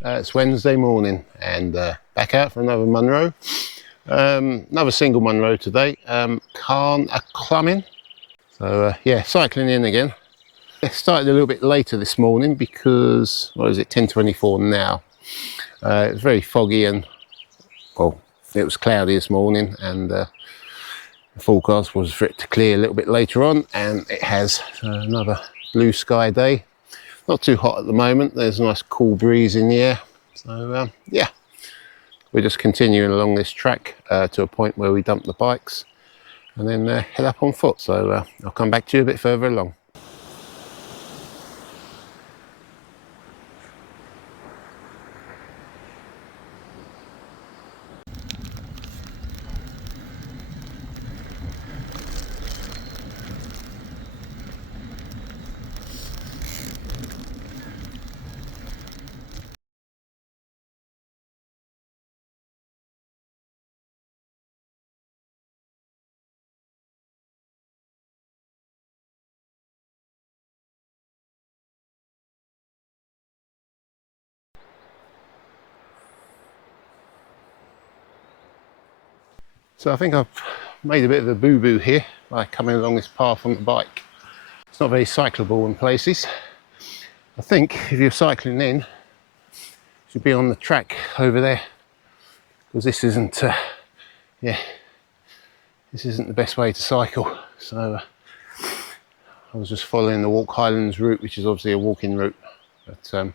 It's Wednesday morning and back out for another Munro. Another single Munro today. Carn, a Chlamain. So yeah, cycling in again. It started a little bit later this morning because, what is it, 10:24 now. It was very foggy and, well, it was cloudy this morning, and the forecast was for it to clear a little bit later on, and it has. Another blue sky day. Not too hot at the moment. There's a nice cool breeze in the air. So yeah, we're just continuing along this track to a point where we dump the bikes and then head up on foot. So I'll come back to you a bit further along. So I think I've made a bit of a boo-boo here by coming along this path on the bike. It's not very cyclable in places. I think if you're cycling in, you should be on the track over there, because this isn't, yeah, this isn't the best way to cycle. So I was just following the Walk Highlands route, which is obviously a walking route, but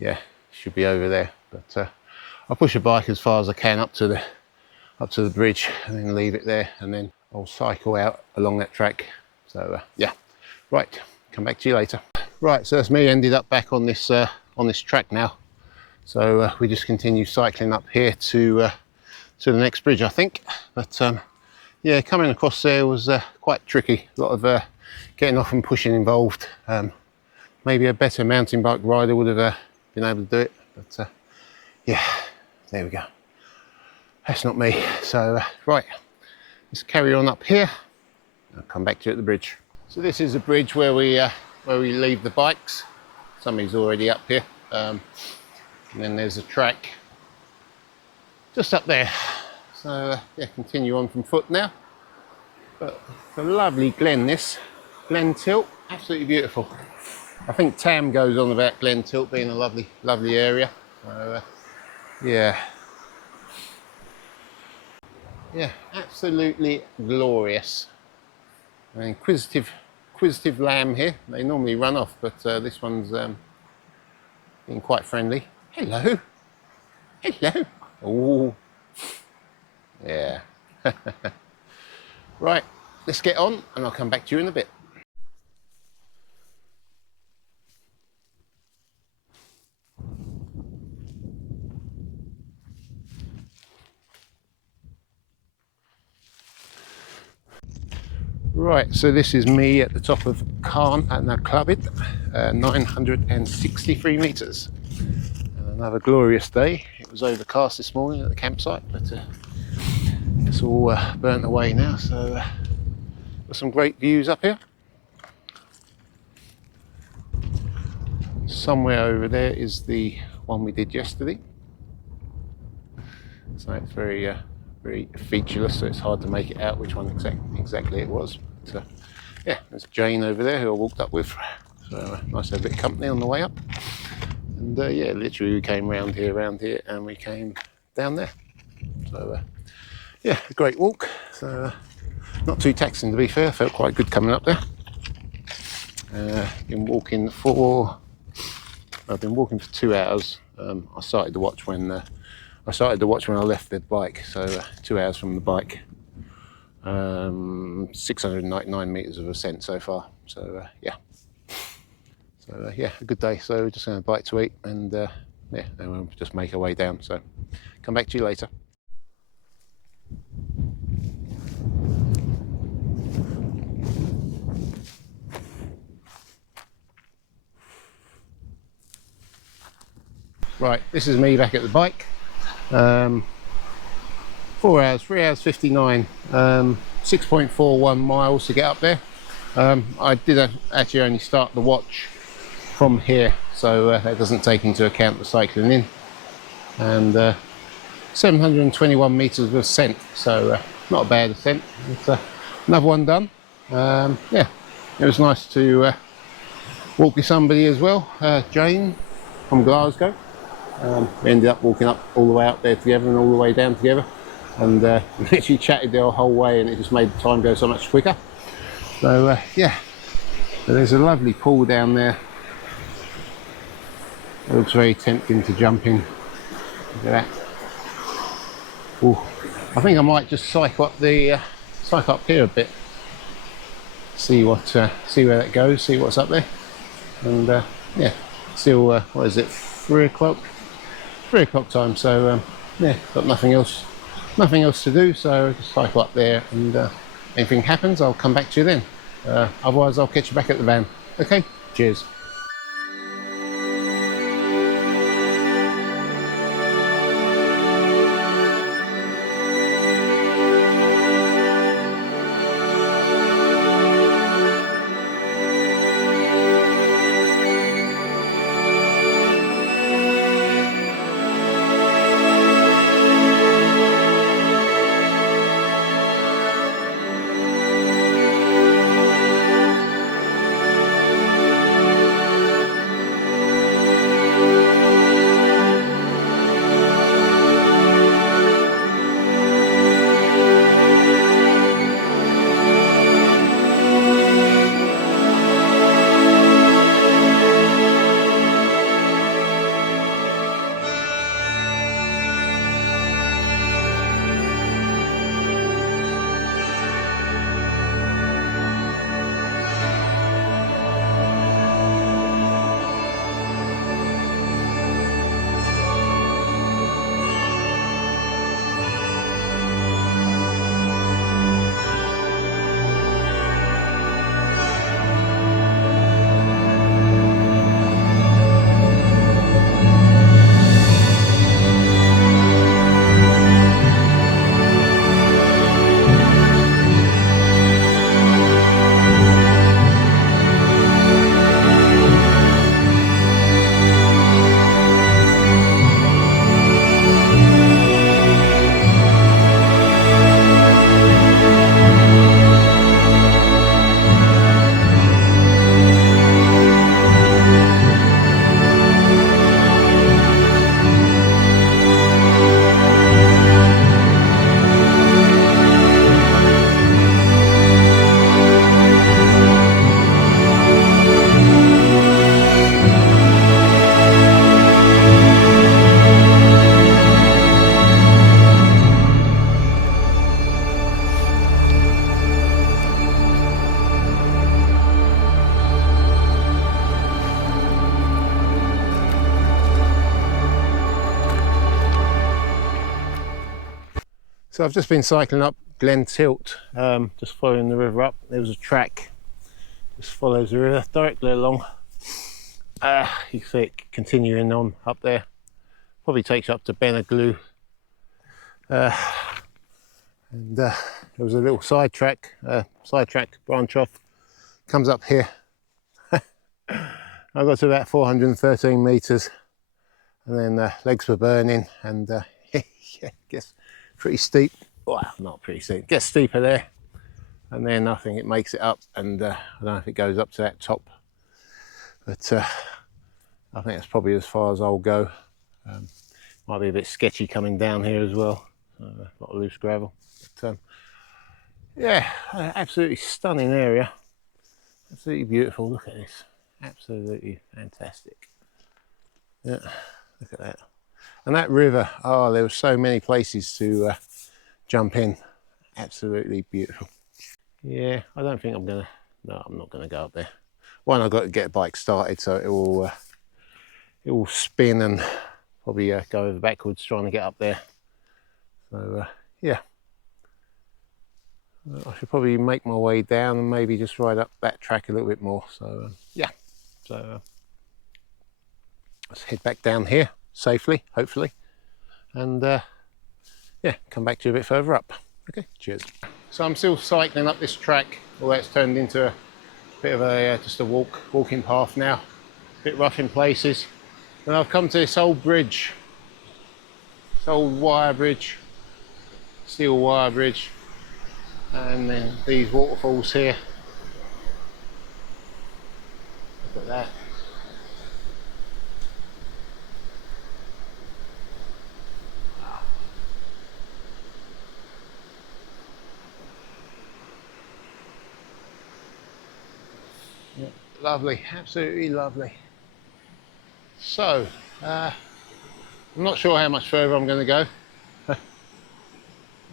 yeah, should be over there. But I'll push a bike as far as I can up to the bridge and then leave it there, and then I'll cycle out along that track. So yeah, right, come back to you later. Right, so that's me ended up back on this track now. So we just continue cycling up here to the next bridge, I think. But yeah, coming across there was quite tricky. A lot of getting off and pushing involved. Maybe a better mountain bike rider would have been able to do it, but yeah, there we go. That's not me. So right, let's carry on up here. I'll come back to you at the bridge. So this is the bridge where we leave the bikes. Somebody's already up here, and then there's a track just up there. So yeah, continue on from foot now. But it's a lovely glen, this Glen Tilt, absolutely beautiful. I think Tam goes on about Glen Tilt being a lovely area. So yeah. Yeah, absolutely glorious. An inquisitive lamb here. They normally run off, but this one's being quite friendly. Hello. Hello. Oh, yeah. Right, let's get on and I'll come back to you in a bit. Right, so this is me at the top of Carn at Chlamain, 963 metres. And another glorious day. It was overcast this morning at the campsite, but it's all burnt away now. So got some great views up here. Somewhere over there is the one we did yesterday. So it's very featureless, so it's hard to make it out which one exactly it was. But, yeah, there's Jane over there who I walked up with. So nice to have a bit of company on the way up. And yeah, literally we came round here, and we came down there. So yeah, a great walk. So not too taxing, to be fair. Felt quite good coming up there. Been walking for 2 hours. I started to watch when I left the bike, so 2 hours from the bike. 699 metres of ascent so far. So yeah. So yeah, a good day. So we're just going to bite to eat, and yeah, then we'll just make our way down. So come back to you later. Right, this is me back at the bike. 4 hours, 3 hours 59, 6.41 miles to get up there. I did actually only start the watch from here, so so that doesn't take into account the cycling in. And 721 metres of ascent, so not a bad ascent. It's another one done. Yeah, it was nice to walk with somebody as well, Jane from Glasgow. We ended up walking up all the way up there together and all the way down together, and we literally chatted the whole way, and it just made the time go so much quicker. So yeah, so there's a lovely pool down there. It looks very tempting to jump in. Look at that. Ooh, I think I might just cycle up here a bit, see where that goes, see what's up there. And yeah, still what is it, 3 o'clock time, so yeah, got nothing else to do, so just cycle up there, and anything happens I'll come back to you then. Otherwise I'll catch you back at the van. Okay, cheers. So I've just been cycling up Glen Tilt, just following the river up. There was a track, just follows the river directly along. You can see it continuing on up there. Probably takes you up to Benaglu. And there was a little sidetrack branch off, comes up here. I got to about 413 metres, and then legs were burning, and yeah, guess pretty steep. Well, not pretty steep, gets steeper there, and then I think it makes it up, and I don't know if it goes up to that top, but I think that's probably as far as I'll go. Might be a bit sketchy coming down here as well, a lot of loose gravel, but yeah, absolutely stunning area, absolutely beautiful. Look at this, absolutely fantastic. Yeah, look at that. And that river, oh, there were so many places to jump in. Absolutely beautiful. Yeah, I don't think I'm gonna, no, I'm not gonna go up there. One, I've got to get a bike started, so it will spin and probably go over backwards trying to get up there. So yeah, I should probably make my way down and maybe just ride up that track a little bit more. So yeah, so let's head back down here safely, hopefully, and yeah, come back to you a bit further up. Okay, cheers. So I'm still cycling up this track, although it's turned into a bit of a just a walking path now. bit rough in places. Then I've come to this old bridge, this old wire bridge, steel wire bridge, and then these waterfalls here. Look at that. Yeah, lovely, absolutely lovely. So, I'm not sure how much further I'm going to go. It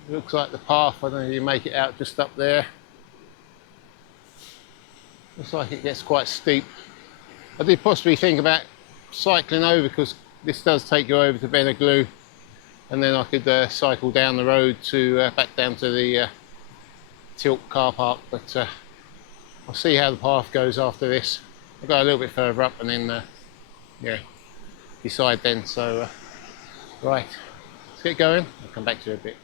looks like the path, I don't know if you make it out just up there. Looks like it gets quite steep. I did possibly think about cycling over because this does take you over to Benaglu, and then I could cycle down the road to back down to the Tilt car park, but I'll see how the path goes after this. I'll go a little bit further up and then yeah, decide then. So right, let's get going. I'll come back to you in a bit.